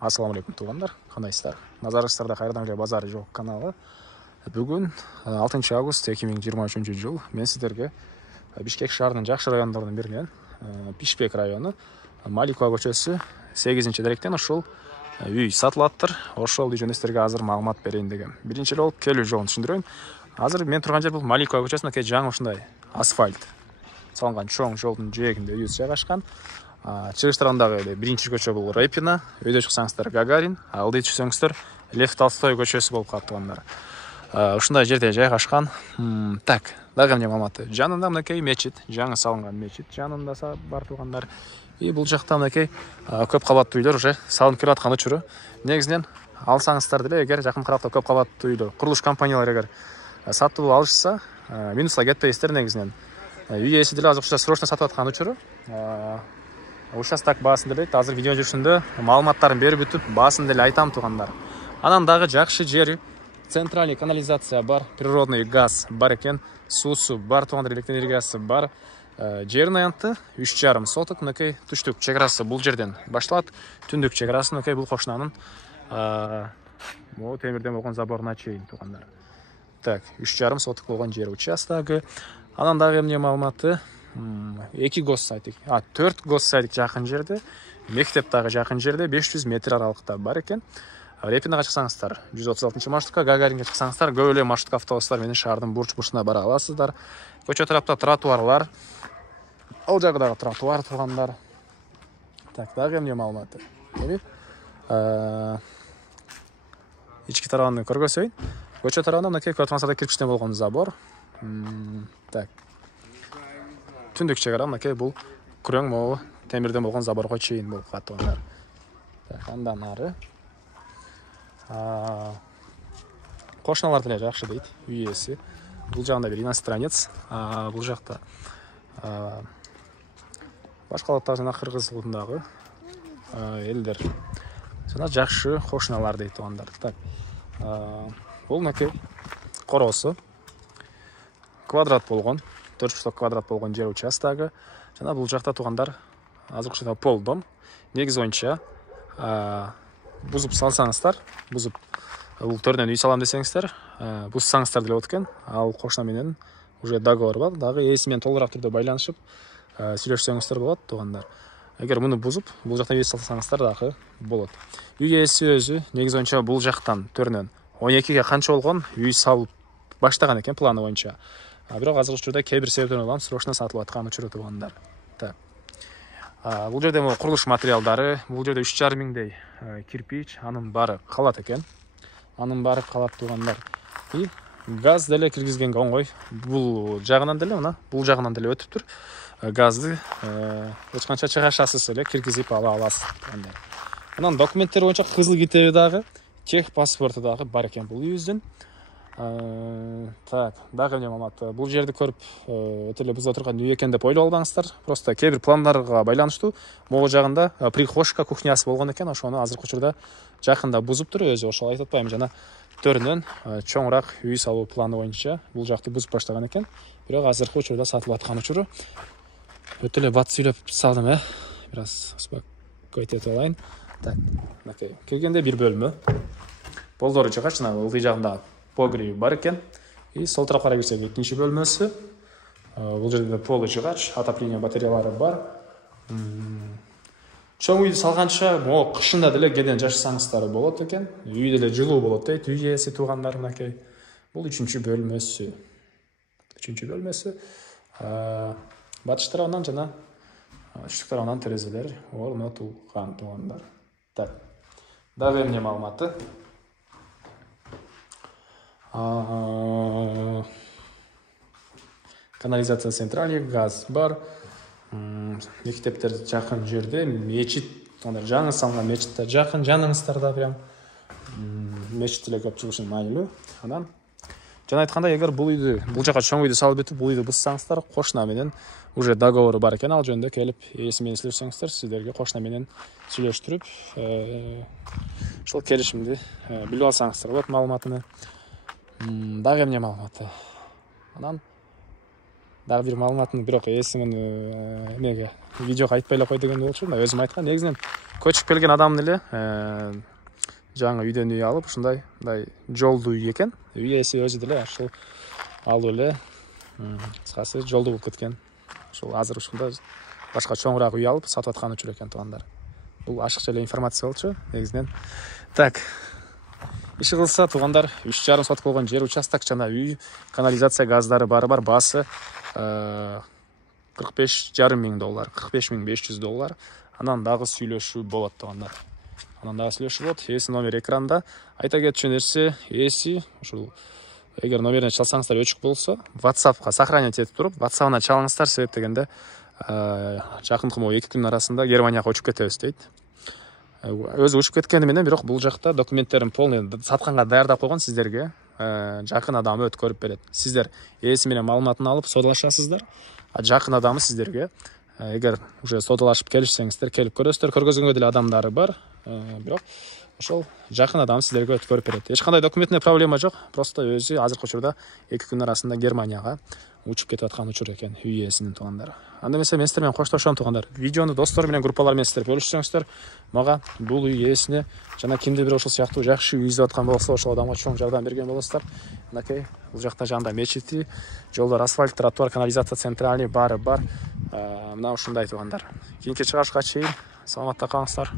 Ассаламу алейкум туғандар, қандайсыздар? Назарыңыздарда қайырдан эле базары жоқ каналы. Бүгін 6 август 2023 жыл мен сіздерге Бишкек шаарынын жакшы райондорунун биринен Бишкек району Маликова көчөсү 8-директен ушул үй сатылаттыр. Ошол үй жөнүндө сіздерге азыр маалымат берейин дегем. Биринчи болуп келүү жолун түшүндүрөйүн. Азыр мен турган жер бул Маликова көчөсүнүн жаңы ушундай асфальт салынган чоң жолдун жээгинде үйүбүз жайгашкан. Чыгыш тарабындагы эле биринчи көчө бул Репина, өйдө чыксаңыздар Гагарин, алдыда түшсөңүздөр Лев Толстой көчөсү болуп калат тугандар. Ушундай жерде жайгашкан. Так, дагы эмне маалыматы? Жанында мынакей мечит, жаңы салынган мечит жанында бар тугандар. И бул жакта мынакей көп кабаттуу үйлөр уже салынып келе аткан учуру. Негизинен алсаңыздар деле, эгер жакын кыракта көп кабаттуу үйлөр, курулуш компаниялары эгер сатып алышса, минусга кетпейсиздер негизинен. Үй ээси деле азыр срочно сатып аткан учуру. Участок баасын деле азыр видео жүрүшүндө маалыматтарын берип бүтүп, баасын деле айтам тугандар. Анан дагы жакшы жери, центральный канализация бар, природный газ бар экен, суусу бар тугандар, электроэнергиясы бар. Жерин аянты 3,5 соток, мынакей түштүк чек арасы бул жерден башталат, түндүк чек арасы мынакей бул кошунанын могу темирден болгон заборуна чейин тугандар. Так, 3,5 соток болгон жер участогу. Анан дагы эмне маалыматы? 2 госсайтик, 4 госсайтик жакын жерде, мектеп дагы жакын жерде 500 метр аралыкта бар экен. Репинага чыксаңыздар 136 маршрутка, Гагаринге чыксаңыздар көп эле маршрутка автобустар менен шаардын бурч-бурчуна бара аласыздар. Көчө тарапта тротуарлар, ал жагы дагы тротуар тургандар. Так, дагы эмне маалыматы? Ички тарабын көргөзөйүн. Көчө тарабында мынакей көрүп турсаңыздар кирпичтен болгон забор. Так. Түндүк чек ара мынакей бул күрөң могу темирден болгон заборго чейин болуп калат тугандар. Так, андан ары кошуналар деле жакшы дейт үй ээси. Бул жагында бир иностранец, бул жакта башкалаттар жана кыргыз улундагы элдер жана жакшы кошуналар дейт тугандар. Так, бул мынакей короосу квадрат болгон, 4,5 квадрат болгон жер участогу. Жана бул жакта тугандар азыркы учурда пол дом. Негиз боюнча бузуп салсаңыздар, бузуп бул төрдөн үй салам десеңиздер, бузсаңыздар деле болот экен. Ал кошуна менен уже договор бар, дагы ээси менен толугураак түрдө байланышып сүйлөшсөңүздөр болот тугандар. Эгер муну бузуп, бул жактан үй салсаңыздар дагы болот. Үй ээси өзү негиз боюнча бул жактан төрүнөн 12ге канча болгон үй салып баштаган экен планы боюнча. Бирок азыркы учурда кээ бир себептерден улам срочно сатылып аткан учуру тугандар. Так. Бул жерде курулуш материалдары, бул жерде 3,5 миңдей кирпич, анын баары калат экен. Анын баары калат тугандар. И газ деле киргизгенге оңгой. Бул жагынан деле, мына бул жагынан деле өтүп тур. Газды эч канча чыгашасыз эле киргизип ала аласыз тугандар. Анан документтер боюнча кызыл китеби дагы, тех паспорту дагы бар экен бул үйүбүздүн. Так, дагы эмне маалымат? Бул жерди көрүп, өтөлө буза турган үй экен деп ойлоп албаңыздар. Просто кээ бир пландарга байланыштуу могу жагында прихожка, кухнясы болгон экен. Ошону азыркы учурда жакында бузуп тур өзү. Ошол айтып атпаймынбы, жана төрүнөн чоңураак үй салуу планы боюнча бул жакты бузуп баштаган экен. Бирок азыркы учурда сатылып аткан учуру. Өтөлө бат сүйлөп салдым, бир аз успокойтуп алайын. Так, мынакей киргенде бир бөлмө. Полдору жыгач, жана ылдый жагында погреб бар экен. И сол тарапка карай кирсек экинчи бөлмөсү. Бул жерде полу жыгач, отопление батареялары бар. Чоң үйдү салганча, могу кышында деле кеден жашасаңыздар болот экен. Үй деле жылуу болот дейт үй ээси тугандар мынакей. Бул 3-чү бөлмөсү. 3-чү бөлмөсү. Батыш тарабынан жана түштүк тарабынан терезелер орнотулган тугандар. Так. Дагы эмне маалыматы? Канализация центральный, газ бар. Мектептер жакын жерде, мечит, жаңы салынган мечиттер жакын жаныңыздарда прям. Мечит деле көп жыл үчүн маанилүү. Анан жана айткандай, эгер бул үйдү, бул жака чоң үйдү салып бүтүп, бул үйдү бузсаңыздар, кошуна менен уже договору бар экен, ал жөнүндө келип ээси менен сүйлөшсөңүздөр, сиздерге кошуна менен сүйлөштүрүп, ошол келишимди билип алсаңыздар болот маалыматыны. Дагы эмне маалыматы? Анан дагы бир маалыматын бирок эсимин эмеге видеого айтпай эле кой деген болчу. Өзүм айткан, негизинен көчүп келген адамдын эле жаңы үйдөн үй алып ушундай мындай жолдуу үй экен. Үй ээси өзү деле ушул алып эле кыскасы жолдуу болуп кеткен. Ушул азыр ушунда башка чоңураак үй алып сатып атканы учур экен туугандар. Бул ашыкча эле информация болчу негизинен. Так. Иши кылса туугандар 3,5 сотка болгон жер участок жана үй, канализация, газдары бары баасы $45,500, $45,500. Анан дагы сүйлөшүү болот туугандар. Ээси номер экранда. Айта кетчү нерсе, ээси ушул эгер номерине чалсаңыздар өчүк болсо, WhatsAppка сохранять этип туруп, WhatsApp'ына чалыңыздар, себеп дегенде жакынкы 2 күн арасында Германияга учуп кетебиз дейт. Өзү учуп кеткени менен, бирок бул жакта документтерин полный сатканга даярдап койгон, сиздерге жакын адамы өткөрүп берет. Сиздер ээси менен маалыматын алып содалашасыздар. Жакын адамы сиздерге эгер уже содалашып келишсеңиздер, келип көрөсүздөр. Көргөзгөнгө деле адамдары бар, бирок ошол жакын адам сиздерге өткөрүп берет. Эч кандай документный проблема жок. Просто өзү азыркы учурда 2 күн арасында Германияга учуп кетип аткан учур экен үй ээсинин туугандары. Анда эмесе мен сиздер менен коштошом туугандар. Видеону достор менен, группалар менен сиздер бөлүшсөңүздөр, мага бул үй ээсине жана кимди бир ошол сыяктуу жакшы үй издеп аткан болсо, ошол адамга чоң жардам берген болосуздар. Мынакей, бул жакта жанында мечити, жолдор асфальт, тротуар, канализация центральный бары бар. Мына ушундай туугандар. Кийинки чыгарышка чейин саламатта калыңыздар.